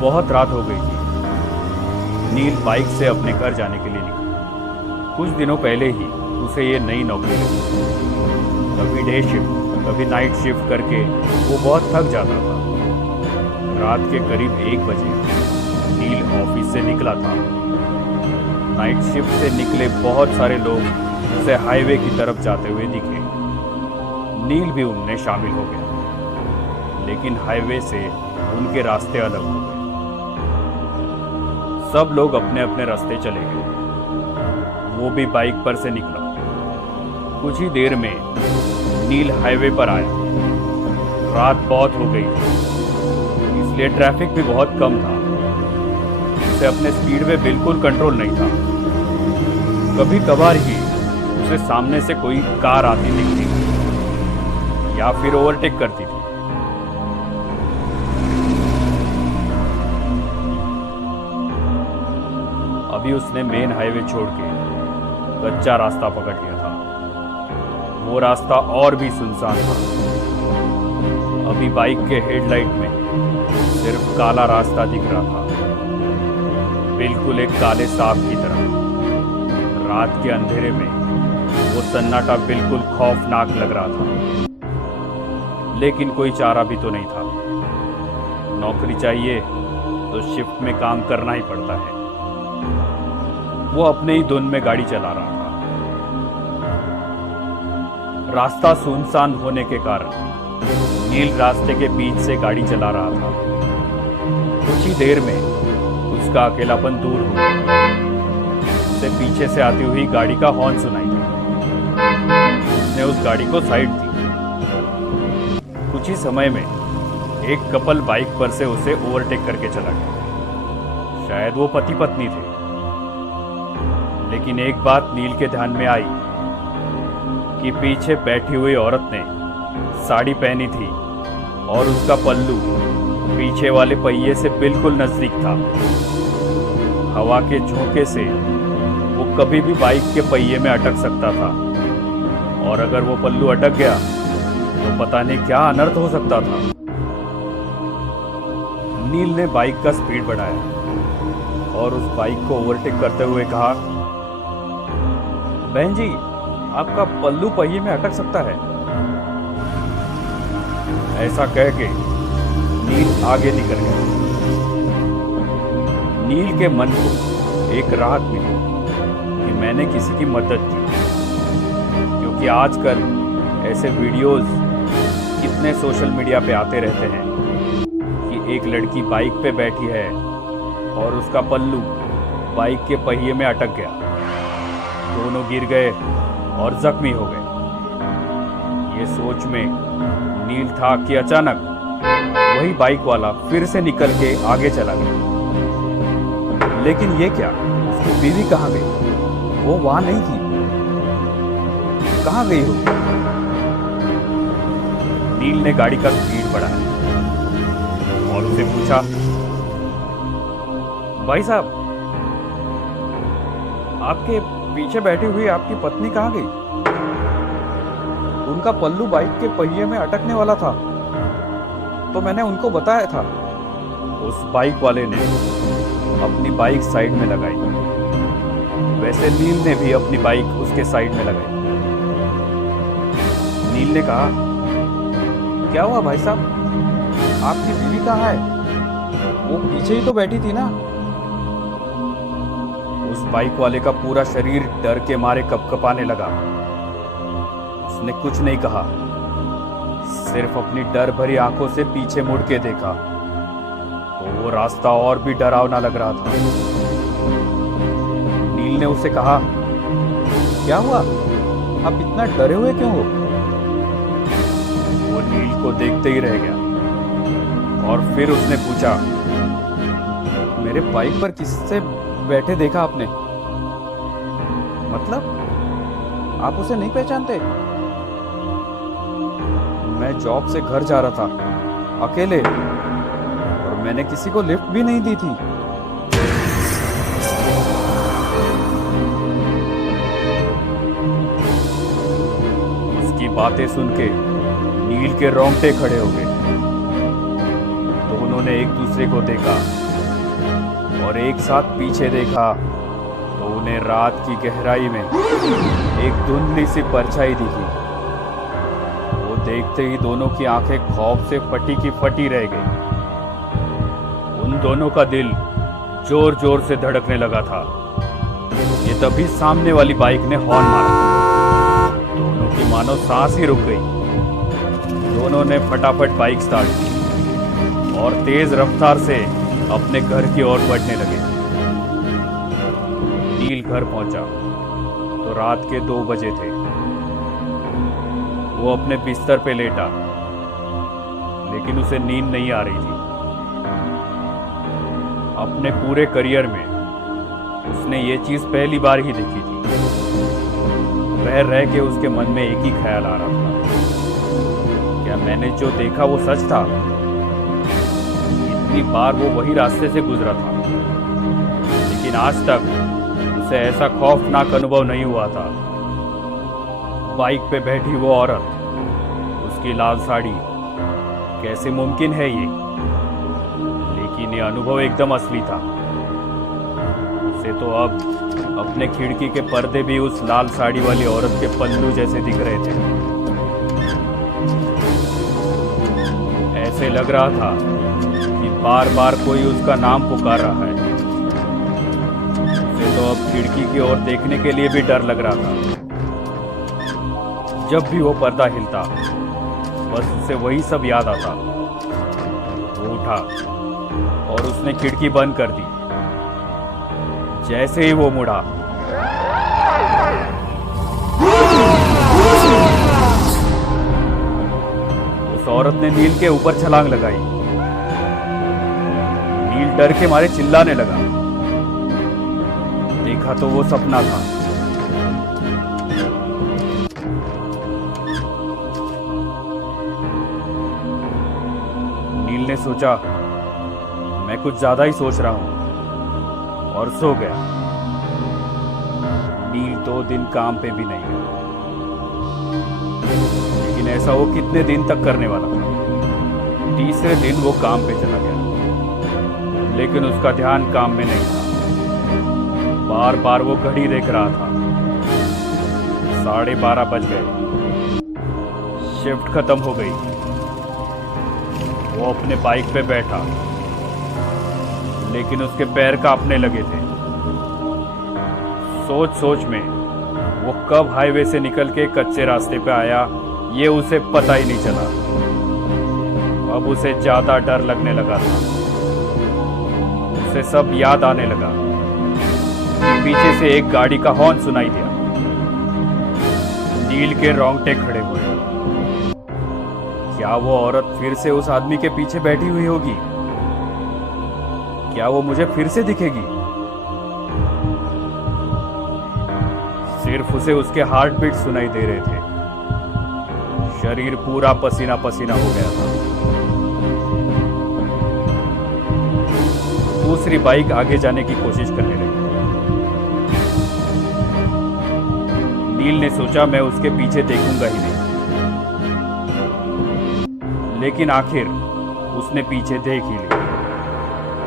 बहुत रात हो गई थी। नील बाइक से अपने घर जाने के लिए निकला। कुछ दिनों पहले ही उसे ये नई नौकरी लगी। कभी डे शिफ्ट कभी नाइट शिफ्ट करके वो बहुत थक जाता था। रात के करीब 1 बजे नील ऑफिस से निकला था। नाइट शिफ्ट से निकले बहुत सारे लोग उसे हाईवे की तरफ जाते हुए दिखे। नील भी उनमें शामिल हो गया, लेकिन हाईवे से उनके रास्ते अलग हो गए। सब लोग अपने अपने रास्ते चले गए। वो भी बाइक पर से निकला। कुछ ही देर में नील हाईवे पर आया। रात बहुत हो गई थी, इसलिए ट्रैफिक भी बहुत कम था। उसे अपने स्पीड में बिल्कुल कंट्रोल नहीं था। कभी कभार ही उसे सामने से कोई कार आती दिखती थी या फिर ओवरटेक करती थी। अभी उसने मेन हाईवे छोड़ के कच्चा रास्ता पकड़ लिया था। वो रास्ता और भी सुनसान था। अभी बाइक के हेडलाइट में सिर्फ काला रास्ता दिख रहा था, बिल्कुल एक काले सांप की तरह। रात के अंधेरे में वो सन्नाटा बिल्कुल खौफनाक लग रहा था, लेकिन कोई चारा भी तो नहीं था। नौकरी चाहिए तो शिफ्ट में काम करना ही पड़ता है। वो अपने ही धुन में गाड़ी चला रहा था। रास्ता सुनसान होने के कारण नील रास्ते के बीच से गाड़ी चला रहा था। कुछ ही देर में उसका अकेलापन दूर हो गया। उसे पीछे से आती हुई गाड़ी का हॉर्न सुनाई दिया। उसने उस गाड़ी को साइड दी। कुछ ही समय में एक कपल बाइक पर से उसे ओवरटेक करके चला गया। शायद वो पति पत्नी थे। लेकिन एक बात नील के ध्यान में आई कि पीछे बैठी हुई औरत ने साड़ी पहनी थी और उसका पल्लू पीछे वाले पहिए से बिल्कुल नजदीक था। हवा के झोंके से वो कभी भी बाइक के पहिए में अटक सकता था, और अगर वो पल्लू अटक गया तो पता नहीं क्या अनर्थ हो सकता था। नील ने बाइक का स्पीड बढ़ाया और उस बाइक को ओवरटेक करते हुए कहा, बहन जी, आपका पल्लू पहिए में अटक सकता है। ऐसा कह के नील आगे निकल गया। नील के मन को एक राहत मिली कि मैंने किसी की मदद की, क्योंकि आजकल ऐसे वीडियोस कितने सोशल मीडिया पे आते रहते हैं कि एक लड़की बाइक पे बैठी है और उसका पल्लू बाइक के पहिए में अटक गया। दोनों गिर गए और जख्मी हो गए। ये सोच में नील था कि अचानक वही बाइक वाला फिर से निकल के आगे चला गया। लेकिन ये क्या, उसकी बीवी कहाँ गई? वो वहां नहीं थी। कहाँ गई हो? नील ने गाड़ी का स्पीड बढ़ाया और उसे पूछा, भाई साहब, आपके पीछे बैठी हुई आपकी पत्नी कहाँ गई? उनका पल्लू बाइक के पहिए में अटकने वाला था, तो मैंने उनको बताया था। उस बाइक वाले ने अपनी बाइक साइड में लगाई। वैसे नील ने भी अपनी बाइक उसके साइड में लगाई। नील ने कहा, क्या हुआ भाई साहब, आपकी बीवी कहाँ है? वो पीछे ही तो बैठी थी ना। उस बाइक वाले का पूरा शरीर डर के मारे कपकपाने लगा। उसने कुछ नहीं कहा, सिर्फ अपनी डर भरी आंखों से पीछे मुड़ के देखा तो वो रास्ता और भी डरावना लग रहा था। नील ने उसे कहा, क्या हुआ, आप इतना डरे हुए क्यों हो? वो नील को देखते ही रह गया और फिर उसने पूछा, मेरे बाइक पर किससे बैठे देखा आपने? मतलब आप उसे नहीं पहचानते? मैं जॉब से घर जा रहा था अकेले, और मैंने किसी को लिफ्ट भी नहीं दी थी। उसकी बातें सुन के नील के रोंगटे खड़े हो गए। दोनों ने एक दूसरे को देखा और एक साथ पीछे देखा तो उन्हें रात की गहराई में एक धुंधली सी परछाई दिखी। वो देखते ही दोनों की आंखें खौफ से फटी की फटी रह गई। उन दोनों का दिल जोर जोर से धड़कने लगा था। ये तभी सामने वाली बाइक ने हॉर्न मारा। दोनों की मानो सांस ही रुक गई। दोनों ने फटाफट बाइक स्टार्ट की और तेज रफ्तार से अपने घर की ओर बढ़ने लगे। नील घर पहुंचा तो रात के 2 बजे थे। वो अपने बिस्तर पे लेटा, लेकिन उसे नींद नहीं आ रही थी। अपने पूरे करियर में उसने ये चीज पहली बार ही देखी थी। वह रह के उसके मन में एक ही ख्याल आ रहा था, क्या मैंने जो देखा वो सच था? इतनी बार वो वही रास्ते से गुजरा था, लेकिन आज तक उसे ऐसा खौफनाक अनुभव नहीं हुआ था। बाइक पे बैठी वो औरत, उसकी लाल साड़ी, कैसे मुमकिन है ये? लेकिन ये अनुभव एकदम असली था। उसे तो अब अपने खिड़की के पर्दे भी उस लाल साड़ी वाली औरत के पल्लू जैसे दिख रहे थे। ऐसे लग रहा था कि बार बार कोई उसका नाम पुकार रहा है। उसे तो अब खिड़की की ओर देखने के लिए भी डर लग रहा था। जब भी वो पर्दा हिलता, बस उसे वही सब याद आता। वो उठा और उसने खिड़की बंद कर दी। जैसे ही वो मुड़ा, उस औरत ने नील के ऊपर छलांग लगाई। नील डर के मारे चिल्लाने लगा। देखा तो वो सपना था। नील ने सोचा मैं कुछ ज्यादा ही सोच रहा हूं, और सो गया। नील 2 दिन काम पे भी नहीं गया, लेकिन ऐसा वो कितने दिन तक करने वाला था। तीसरे दिन वो काम पे चला गया, लेकिन उसका ध्यान काम में नहीं था। बार बार वो घड़ी देख रहा था। 12:30 बज गए। शिफ्ट खत्म हो गई। वो अपने बाइक पे बैठा, लेकिन उसके पैर कांपने लगे थे। सोच सोच में वो कब हाईवे से निकल के कच्चे रास्ते पे आया, ये उसे पता ही नहीं चला। अब उसे ज्यादा डर लगने लगा था। उसे सब याद आने लगा। पीछे से एक गाड़ी का हॉर्न सुनाई दिया। नील के रोंगटे खड़े हुए। क्या वो औरत फिर से उस आदमी के पीछे बैठी हुई होगी? क्या वो मुझे फिर से दिखेगी? सिर्फ उसे उसके हार्ट बीट सुनाई दे रहे थे। शरीर पूरा पसीना पसीना हो गया था। दूसरी बाइक आगे जाने की कोशिश करने लगी। नील ने सोचा मैं उसके पीछे देखूंगा ही नहीं, लेकिन आखिर उसने पीछे देख ही लिया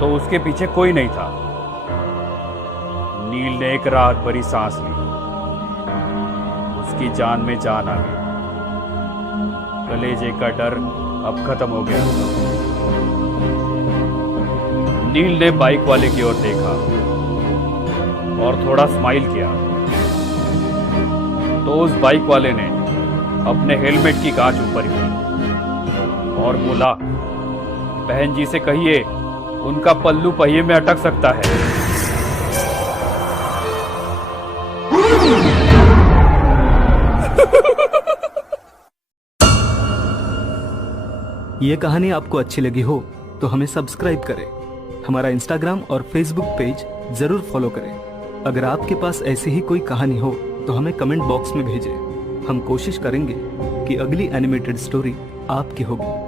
तो उसके पीछे कोई नहीं था। नील ने एक राहत भरी सांस ली। उसकी जान में जान आ गई। कलेजे का डर अब खत्म हो गया था। नील ने बाइक वाले की ओर देखा और थोड़ा स्माइल किया तो उस बाइक वाले ने अपने हेलमेट की कांच ऊपर की और बोला, बहन जी से कहिए उनका पल्लू पहिए में अटक सकता है। ये कहानी आपको अच्छी लगी हो तो हमें सब्सक्राइब करें। हमारा इंस्टाग्राम और फेसबुक पेज जरूर फॉलो करें। अगर आपके पास ऐसी ही कोई कहानी हो तो हमें कमेंट बॉक्स में भेजें। हम कोशिश करेंगे कि अगली एनिमेटेड स्टोरी आपकी होगी।